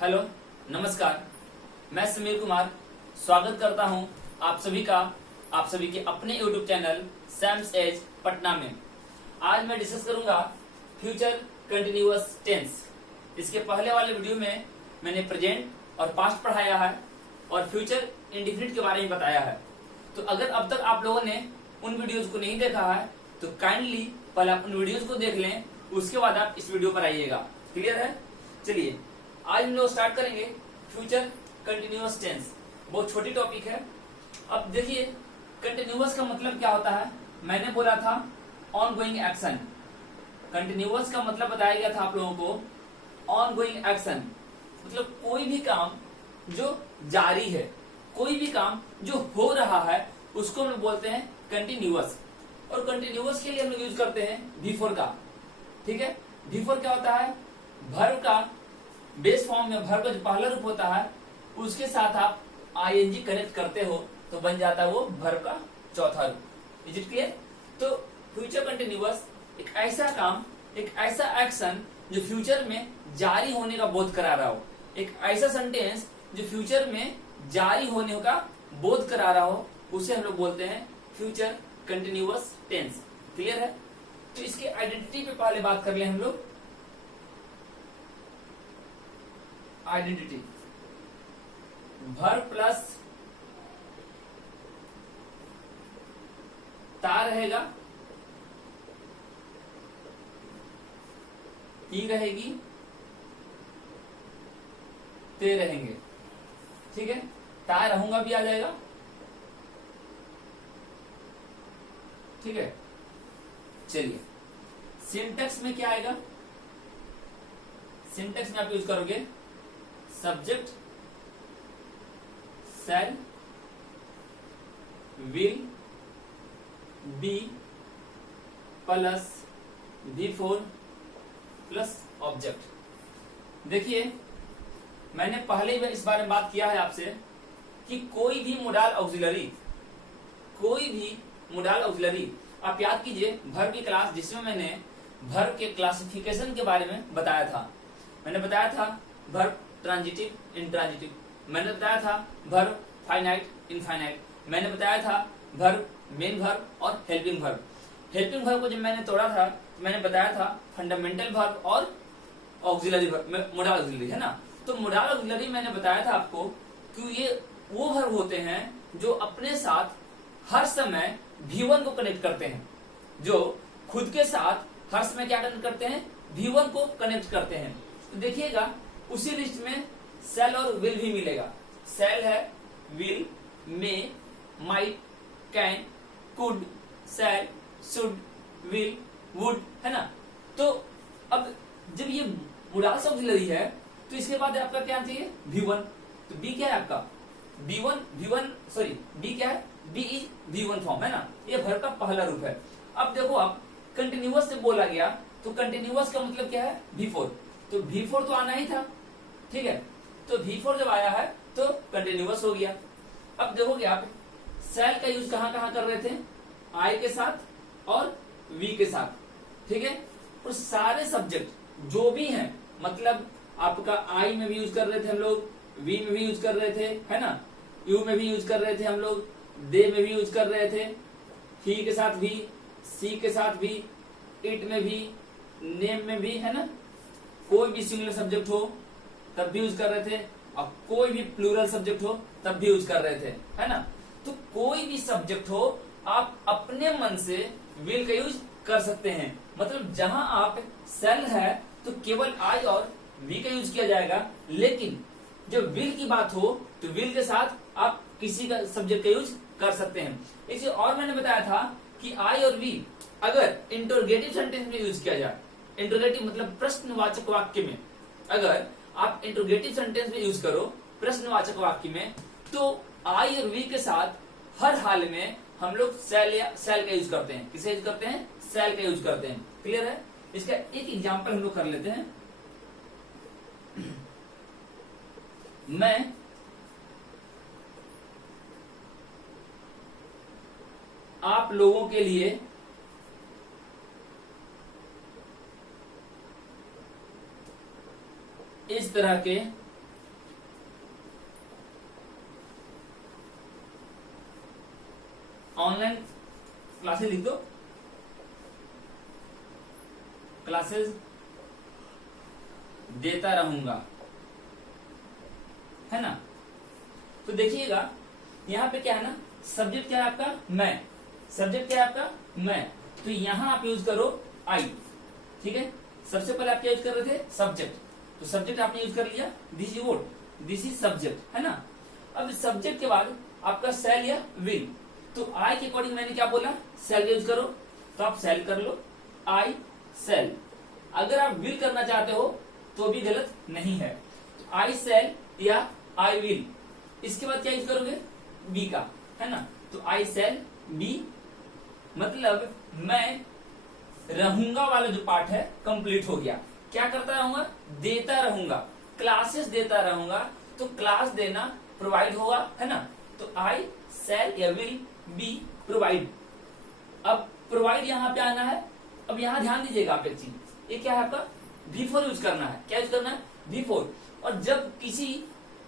Hello, नमस्कार। मैं समीर कुमार स्वागत करता हूं आप सभी के अपने YouTube चैनल सैम्स एज पटना में। आज मैं डिस्कस करूंगा फ्यूचर कंटिन्यूअस टेंस। इसके पहले वाले वीडियो में मैंने प्रेजेंट और पास्ट पढ़ाया है और फ्यूचर इंडेफिनिट के बारे में बताया है। तो अगर अब तक आप लोगों ने उन वीडियोज को नहीं देखा है तो काइंडली पहले आप उन वीडियोज को देख लें, उसके बाद आप इस वीडियो पर आइएगा। क्लियर है? चलिए आज हम लोग स्टार्ट करेंगे फ्यूचर कंटिन्यूअस टेंस। बहुत छोटी टॉपिक है। अब देखिए कंटिन्यूअस का मतलब क्या होता है। मैंने बोला था ऑन गोइंग एक्शन। कंटिन्यूअस का मतलब बताया गया था आप लोगों को ऑन गोइंग एक्शन, मतलब कोई भी काम जो जारी है, कोई भी काम जो हो रहा है उसको हम लोग बोलते हैं कंटिन्यूअस। और कंटिन्यूअस के लिए हम लोग यूज करते हैं बिफोर का। ठीक है, बिफोर क्या होता है? वर्ब का बेस फॉर्म में वर्ब का जो पहला रूप होता है उसके साथ आप आईएनजी कनेक्ट करते हो तो बन जाता है वो वर्ब का चौथा रूप। Is it clear? तो फ्यूचर कंटिन्यूअस एक ऐसा काम, एक ऐसा एक्शन जो फ्यूचर में जारी होने का बोध करा रहा हो, एक ऐसा सेंटेंस जो फ्यूचर में जारी होने का बोध करा रहा हो, उसे हम लोग बोलते हैं फ्यूचर कंटिन्यूअस टेंस। क्लियर है? तो इसके आइडेंटिटी पे पहले बात कर ले हम लोग। आइडेंटिटी वर्ब प्लस ता रहेगा, ती रहेगी, ते रहेंगे। ठीक है, ता रहूंगा भी आ जाएगा। ठीक है, चलिए सिंटेक्स में क्या आएगा? सिंटेक्स में आप यूज करोगे subject shell will be plus before plus object. देखिए मैंने पहले ही इस बारे में बात किया है आपसे कि कोई भी मोडाल ऑक्सिलरी आप याद कीजिए वर्ब की क्लास जिसमें मैंने वर्ब के क्लासिफिकेशन के बारे में बताया था। मैंने बताया था वर्ब ट्रांजिटिव, इंट्रांजिटिव। मैंने बताया था वर्ब फाइनाइट, इनफाइनाइट। मैंने बताया था वर्ब मेन वर्ब और हेल्पिंग वर्ब। हेल्पिंग वर्ब को जब मैंने तोड़ा था तो मैंने बताया था फंडामेंटल वर्ब और ऑक्सिलरी वर्ब, मोडाल ऑक्सिलरी, है ना। तो मोडाल ऑक्सिलरी मैंने बताया था आपको कि ये वो वर्ब होते हैं जो अपने साथ हर समय V1 को कनेक्ट करते हैं, जो खुद के साथ हर समय क्या कनेक्ट करते हैं? V1 को कनेक्ट करते हैं। तो देखिएगा उसी लिस्ट में सेल और विल भी मिलेगा। सेल है will, may, might, can, could, shall, should, will, would, है ना। तो अब जब ये मोडाल ऑक्सिलरी है तो इसके बाद आपका क्या चाहिए? V1। तो B क्या है आपका? B क्या है? B इज V1 फॉर्म, है ना। ये वर्ब का पहला रूप है। अब देखो आप कंटिन्यूअस से बोला गया तो कंटिन्यूअस का मतलब क्या है? V4। तो V4 तो आना ही था। ठीक है, तो V4 जब आया है तो कंटिन्यूअस हो गया। अब देखोगे आप सेल का यूज कहां कहां कर रहे थे? I के साथ और V के साथ। ठीक है, और सारे सब्जेक्ट जो भी हैं, मतलब आपका I में भी यूज कर रहे थे हम लोग, V में भी यूज कर रहे थे, है ना, U में भी यूज कर रहे थे हम लोग, दे में भी यूज कर रहे थे, ही के साथ भी, सी के साथ भी, इट में भी, नेम में भी, है ना। कोई भी सिंगुलर सब्जेक्ट हो तब भी यूज कर रहे थे, और कोई भी प्लूरल सब्जेक्ट हो तब भी यूज कर रहे थे, है ना। तो कोई भी सब्जेक्ट हो आप अपने मन से विल का यूज कर सकते हैं। मतलब जहां आप सेल है तो केवल आई और वी का यूज किया जाएगा, लेकिन जब विल की बात हो तो विल के साथ आप किसी का सब्जेक्ट का यूज कर सकते हैं। इसे और मैंने बताया था कि आई और वी अगर इंटरोगेटिव सेंटेंस में यूज किया जाए, इंटरोगेटिव मतलब प्रश्नवाचक वाक्य में, अगर आप इंटरोगेटिव सेंटेंस में यूज करो प्रश्नवाचक वाक्य में, तो आई और वी के साथ हर हाल में हम लोग सेल का यूज करते हैं। किसे यूज करते हैं? सेल का यूज करते हैं। क्लियर है? इसका एक एग्जाम्पल हम लोग कर लेते हैं। मैं आप लोगों के लिए इस तरह के ऑनलाइन क्लासेस लिख दो, क्लासेस देता रहूंगा, है ना। तो देखिएगा यहां पे क्या है ना, सब्जेक्ट क्या है आपका, मैं, सब्जेक्ट क्या है आपका, मैं, तो यहां आप यूज करो आई, ठीक है। सबसे पहले आप क्या यूज कर रहे थे, सब्जेक्ट, तो सब्जेक्ट आपने यूज कर लिया, this is what, this is subject, है ना। अब सब्जेक्ट के बाद आपका सेल या विल, तो आई के अकॉर्डिंग मैंने क्या बोला, सेल यूज करो, तो आप सेल कर लो, आई सेल। अगर आप विल करना चाहते हो तो भी गलत नहीं है, आई सेल या आई विल, इसके बाद क्या यूज करोगे, बी का, है ना। तो आई सेल बी, मतलब मैं रहूंगा वाला जो पार्ट है कंप्लीट हो गया। क्या करता रहूंगा, देता रहूंगा, क्लासेस देता रहूंगा, तो क्लास देना प्रोवाइड होगा, है ना। तो आई सेल या विल बी प्रोवाइड। अब प्रोवाइड यहां पे आना है। अब यहां ध्यान दीजिएगा आप एक चीज, ये क्या है आपका, V4 यूज करना है। क्या यूज करना है, V4। और जब किसी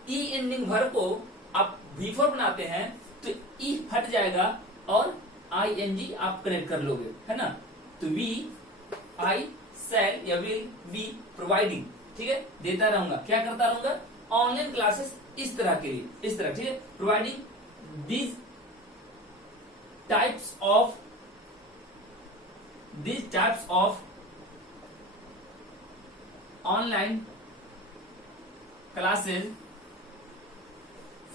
ई एंडिंग वर्ब को आप V4 बनाते हैं तो ई हट जाएगा और ING आप कनेक्ट कर लोगे, है ना। तो वी, आई सेल या विल बी प्रोवाइडिंग, ठीक है, देता रहूंगा, क्या करता रहूंगा, ऑनलाइन क्लासेस इस तरह के लिए, इस तरह, ठीक है, providing these types of online classes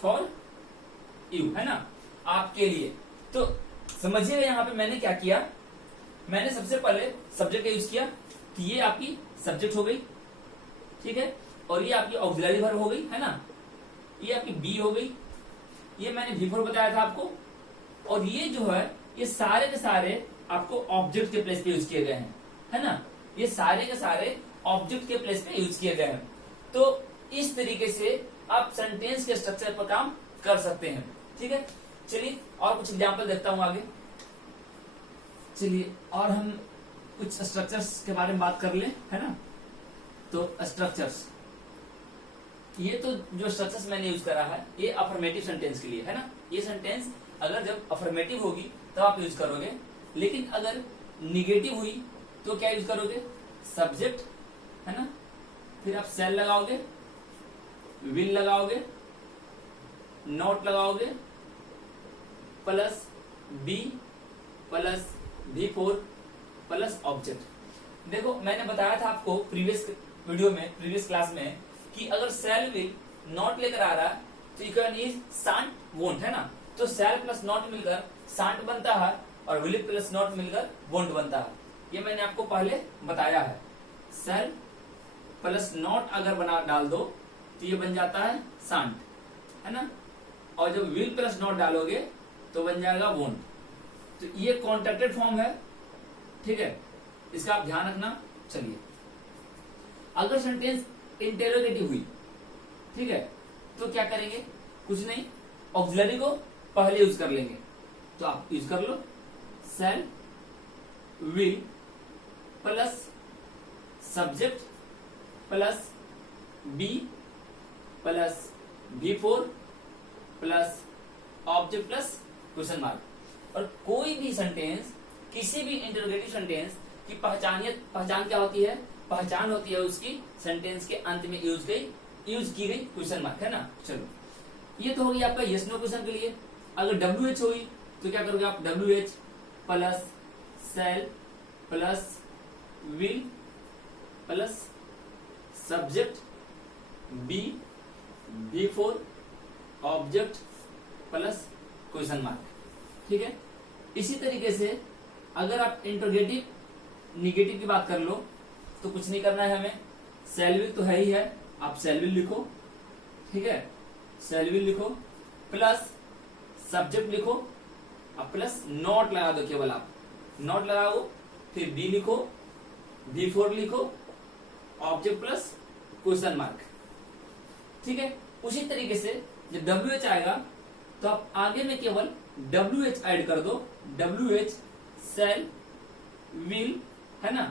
for you, है ना, आपके लिए। तो समझिएगा यहां पे मैंने क्या किया, मैंने सबसे पहले सब्जेक्ट का यूज किया, कि ये आपकी सब्जेक्ट हो गई, ठीक है, और ये आपकी ऑक्सिलरी वर्ब हो गई, है ना, ये आपकी बी हो गई, ये मैंने V4 बताया था आपको, और ये जो है ये सारे के सारे आपको ऑब्जेक्ट के प्लेस पे यूज किए गए हैं, है ना, ये सारे के सारे ऑब्जेक्ट के प्लेस पे यूज किए गए हैं। तो इस तरीके से आप सेंटेंस के स्ट्रक्चर पर काम कर सकते हैं, ठीक है। चलिए और कुछ एग्जाम्पल देखता हूं आगे। चलिए और हम कुछ स्ट्रक्चर्स के बारे में बात कर लें, है ना। तो स्ट्रक्चर्स, ये तो जो स्ट्रक्चर्स मैंने यूज करा है ये अफर्मेटिव सेंटेंस के लिए, है ना। ये सेंटेंस अगर जब अफर्मेटिव होगी तब आप यूज करोगे, लेकिन अगर निगेटिव हुई तो क्या यूज करोगे, सब्जेक्ट, है ना, फिर आप सेल लगाओगे, विल लगाओगे, नॉट लगाओगे, plus be plus V4 plus object. देखो मैंने बताया था आपको प्रीवियस वीडियो में, प्रीवियस क्लास में, कि अगर सेल विल नॉट लेकर आ रहा है तो you can use shan't won't, है ना। तो सेल प्लस नॉट मिलकर शांट बनता है और विल प्लस नॉट मिलकर वोंट बनता है। ये मैंने आपको पहले बताया है। सेल प्लस नॉट अगर बना डाल दो तो ये बन जाता है शांट, है ना, और जब विल प्लस नॉट डालोगे तो बन जाएगा वोंट। तो ये कॉन्ट्रैक्टेड फॉर्म है, ठीक है, इसका आप ध्यान रखना। चलिए अगर सेंटेंस इंटेरोगेटिव हुई, ठीक है, तो क्या करेंगे, कुछ नहीं, ऑक्सिलरी को पहले यूज कर लेंगे। तो आप यूज कर लो shall will plus subject plus be plus V4 plus object plus question mark. और कोई भी सेंटेंस, किसी भी इंटरोगेटिव सेंटेंस की पहचान क्या होती है, पहचान होती है उसकी सेंटेंस के अंत में यूज की गई क्वेश्चन मार्क, है ना। चलो ये तो होगी आपका यस नो क्वेश्चन के लिए। अगर WH हुई तो क्या करोगे आप, WH plus shall plus will plus subject be V4 object plus question mark, ठीक है। इसी तरीके से अगर आप इंटरोगेटिव निगेटिव की बात कर लो तो कुछ नहीं करना है हमें, सेल विल तो है ही है, आप सेल विल लिखो, ठीक है, सेल विल लिखो प्लस सब्जेक्ट लिखो, अब प्लस नॉट लगा दो, केवल आप नॉट लगाओ, फिर बी लिखो, V4 लिखो, ऑब्जेक्ट प्लस क्वेश्चन मार्क, ठीक है। उसी तरीके से जब WH आएगा तो आप आगे में केवल WH ऐड कर दो, WH सेल विल, है ना,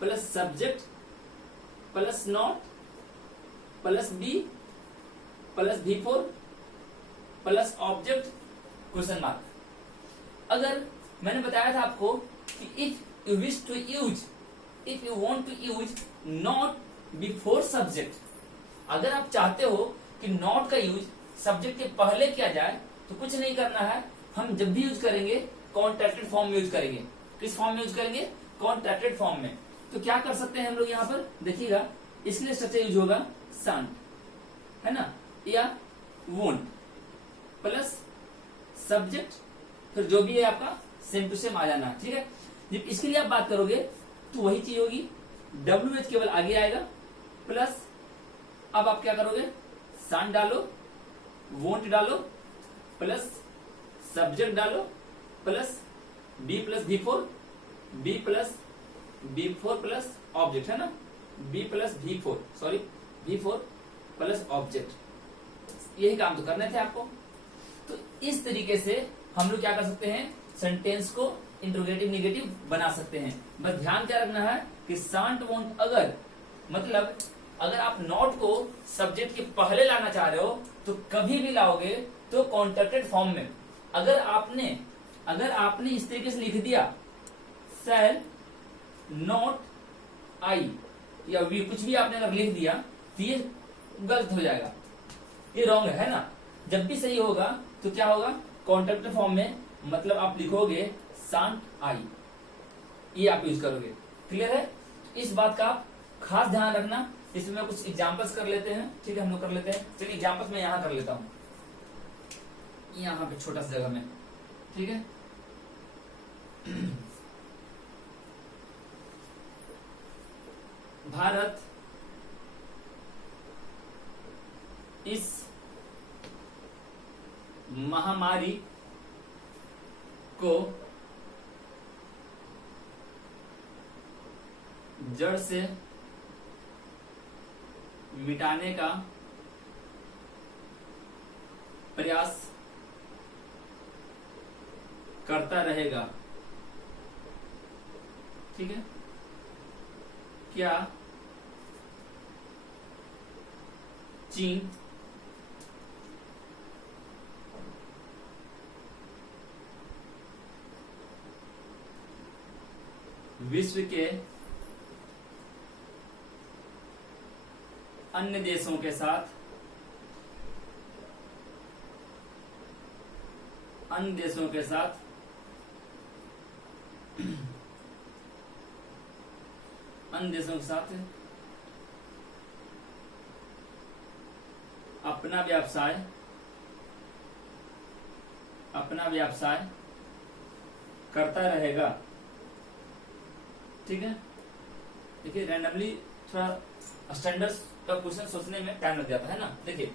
plus subject plus not plus be plus V4 plus object question mark. अगर मैंने बताया था आपको कि if you wish to use, if you want to use not before subject, अगर आप चाहते हो कि नॉट का यूज सब्जेक्ट के पहले किया जाए तो कुछ नहीं करना है, हम जब भी यूज करेंगे कॉन्ट्रैक्टेड फॉर्म में यूज करेंगे। किस फॉर्म में यूज करेंगे? कॉन्ट्रैक्टेड फॉर्म में। तो क्या कर सकते हैं हम लोग यहाँ पर देखिएगा, इसके लिए स्ट्रक्चर यूज होगा शांट, है ना, या वोंट प्लस सब्जेक्ट, फिर जो भी है आपका सेम टू सेम आ जाना, ठीक है। जब इसके लिए आप बात करोगे तो वही चीज होगी, WH केवल आगे आएगा प्लस अब आप क्या करोगे, शांट डालो, वोंट डालो प्लस सब्जेक्ट डालो plus be plus V4, be plus V4 plus object, है ना, be plus V4, sorry V4 plus object. यही काम तो करने थे आपको। तो इस तरीके से हम लोग क्या कर सकते हैं, सेंटेंस को इंट्रोगेटिव नेगेटिव बना सकते हैं। बस ध्यान क्या रखना है कि शांट वोंट, अगर मतलब अगर आप नॉट को सब्जेक्ट के पहले लाना चाह रहे हो तो कभी भी लाओगे तो कॉन्ट्रैक्टेड फॉर्म में। अगर आपने इस तरीके से लिख दिया शैल नॉट आई या वी, कुछ भी आपने अगर लिख दिया तो ये गलत हो जाएगा, ये रॉन्ग है ना। जब भी सही होगा तो क्या होगा, कॉन्ट्रैक्टेड फॉर्म में, मतलब आप लिखोगे शांट आई, ये आप यूज करोगे। क्लियर है? इस बात का आप खास ध्यान रखना। इसमें कुछ एग्जांपल्स कर लेते हैं, ठीक है, हम लोग कर लेते हैं। चलिए एग्जांपल्स में यहां कर लेता हूं, यहां पे छोटा सा जगह में, ठीक है। भारत इस महामारी को जड़ से मिटाने का प्रयास करता रहेगा, ठीक है। क्या चीन विश्व के अन्य देशों के साथ अन्य देशों के साथ अपना व्यवसाय करता रहेगा, ठीक है। देखिए रैंडमली थोड़ा स्टैंडर्ड का क्वेश्चन सोचने में टाइम लग जाता है ना। देखिए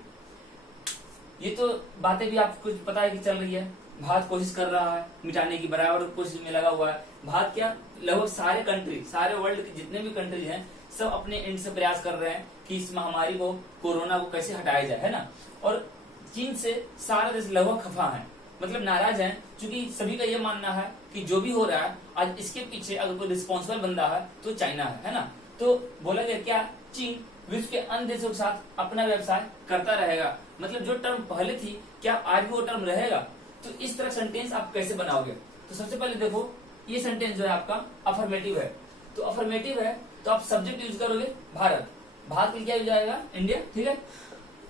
ये तो बातें भी आपको कुछ पता है कि चल रही है, भारत कोशिश कर रहा है मिटाने की, बराबर कोशिश में लगा हुआ है। भारत क्या, लगभग सारे कंट्री, सारे वर्ल्ड के जितने भी कंट्रीज हैं सब अपने एंड से प्रयास कर रहे हैं कि इस महामारी को, कोरोना को कैसे हटाया जाए, है ना। और चीन से सारा देश लगभग खफा है, मतलब नाराज है, क्योंकि सभी का ये मानना है कि जो भी हो रहा है आज इसके पीछे अगर कोई रिस्पॉन्सिबल बंदा है तो चाइना है ना। तो बोला गया क्या, चीन विश्व के अन्य देशों के साथ अपना व्यवसाय करता रहेगा, मतलब जो टर्म पहले थी क्या आज भी वो टर्म रहेगा। तो इस तरह सेंटेंस आप कैसे बनाओगे, तो सबसे पहले देखो ये सेंटेंस जो है आपका अफर्मेटिव है, तो अफर्मेटिव है तो आप सब्जेक्ट यूज करोगे भारत, भारत के लिए क्या यूज आएगा, इंडिया, ठीक है।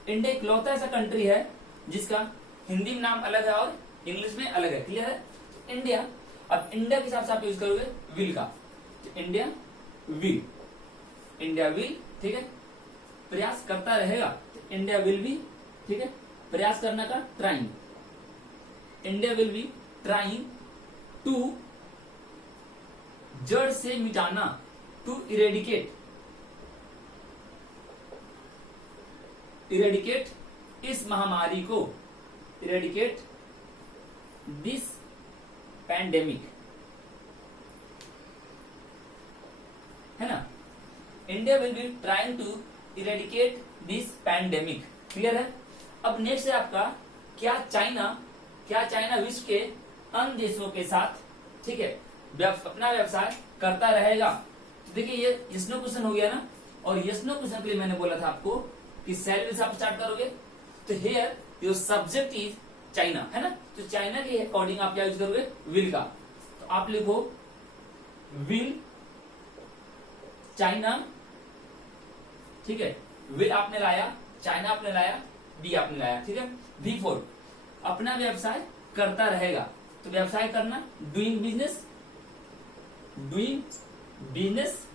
इंडिया इकलौता ऐसा कंट्री है जिसका हिंदी में नाम अलग है और इंग्लिश में अलग है, क्लियर है। तो इंडिया, अब इंडिया के हिसाब से आप यूज करोगे विल का, तो इंडिया विल, इंडिया विल, ठीक है। प्रयास करता रहेगा तो इंडिया विल बी, ठीक है। प्रयास करना का trying, India will be trying to, जड़ से मिटाना, टू इरेडिकेट, इरेडिकेट इस महामारी को, इरेडिकेट दिस पैंडेमिक, है ना। India will be trying to eradicate this pandemic, clear है। अब नेक्स्ट है आपका क्या चाइना विश्व के अन्य देशों के साथ, ठीक है, अपना व्यवसाय करता रहेगा। तो देखिए ये यस नो क्वेश्चन हो गया ना, और यस नो क्वेश्चन के लिए मैंने बोला था आपको कि सेल से आप स्टार्ट करोगे, तो here your subject is China, है ना। तो चाइना के अकॉर्डिंग आप क्या यूज करोगे, विल का। तो आप लिखो विल चाइना, ठीक है। विल आपने लाया, चाइना आपने लाया, बी आपने लाया, ठीक है। V4 अपना व्यवसाय करता रहेगा। तो व्यवसाय करना, डूइंग बिजनेस, डूइंग बिजनेस,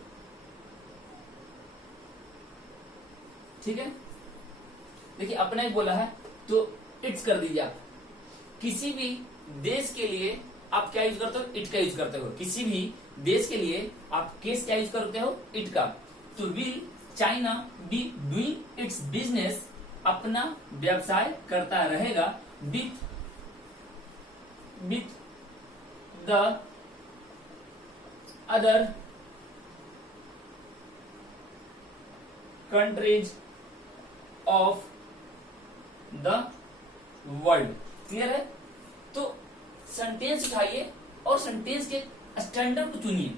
ठीक है। देखिए अपना ही बोला है तो इट्स कर दीजिए आप। किसी भी देश के लिए आप क्या यूज करते हो, इट का यूज करते हो। किसी भी देश के लिए आप केस क्या यूज करते हो, इट का। तो will China be doing it's business, अपना व्यवसाय करता रहेगा, with the other countries of the world. Clear है। तो सेंटेंस उठाइए और सेंटेंस के स्टैंडर्ड को चुनिए,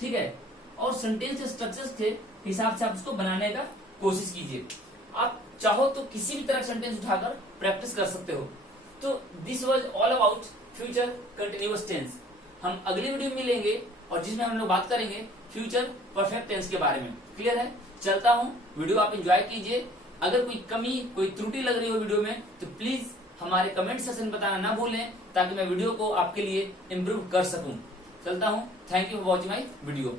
ठीक है। और सेंटेंस के स्ट्रक्चर्स के हिसाब से आप उसको बनाने का कोशिश कीजिए। आप चाहो तो किसी भी तरह सेंटेंस उठाकर प्रैक्टिस कर सकते हो। तो this was all about future continuous tense. हम अगली वीडियो में मिलेंगे और जिसमें हम लोग बात करेंगे फ्यूचर परफेक्ट टेंस के बारे में। क्लियर है। चलता हूं, वीडियो आप एंजॉय कीजिए। अगर कोई कमी, कोई त्रुटि लग रही हो वीडियो में तो प्लीज हमारे कमेंट सेक्शन में बताना ना भूलें, ताकि मैं वीडियो को आपके लिए इम्प्रूव कर सकूं। चलता हूं। Thank you for watching my video.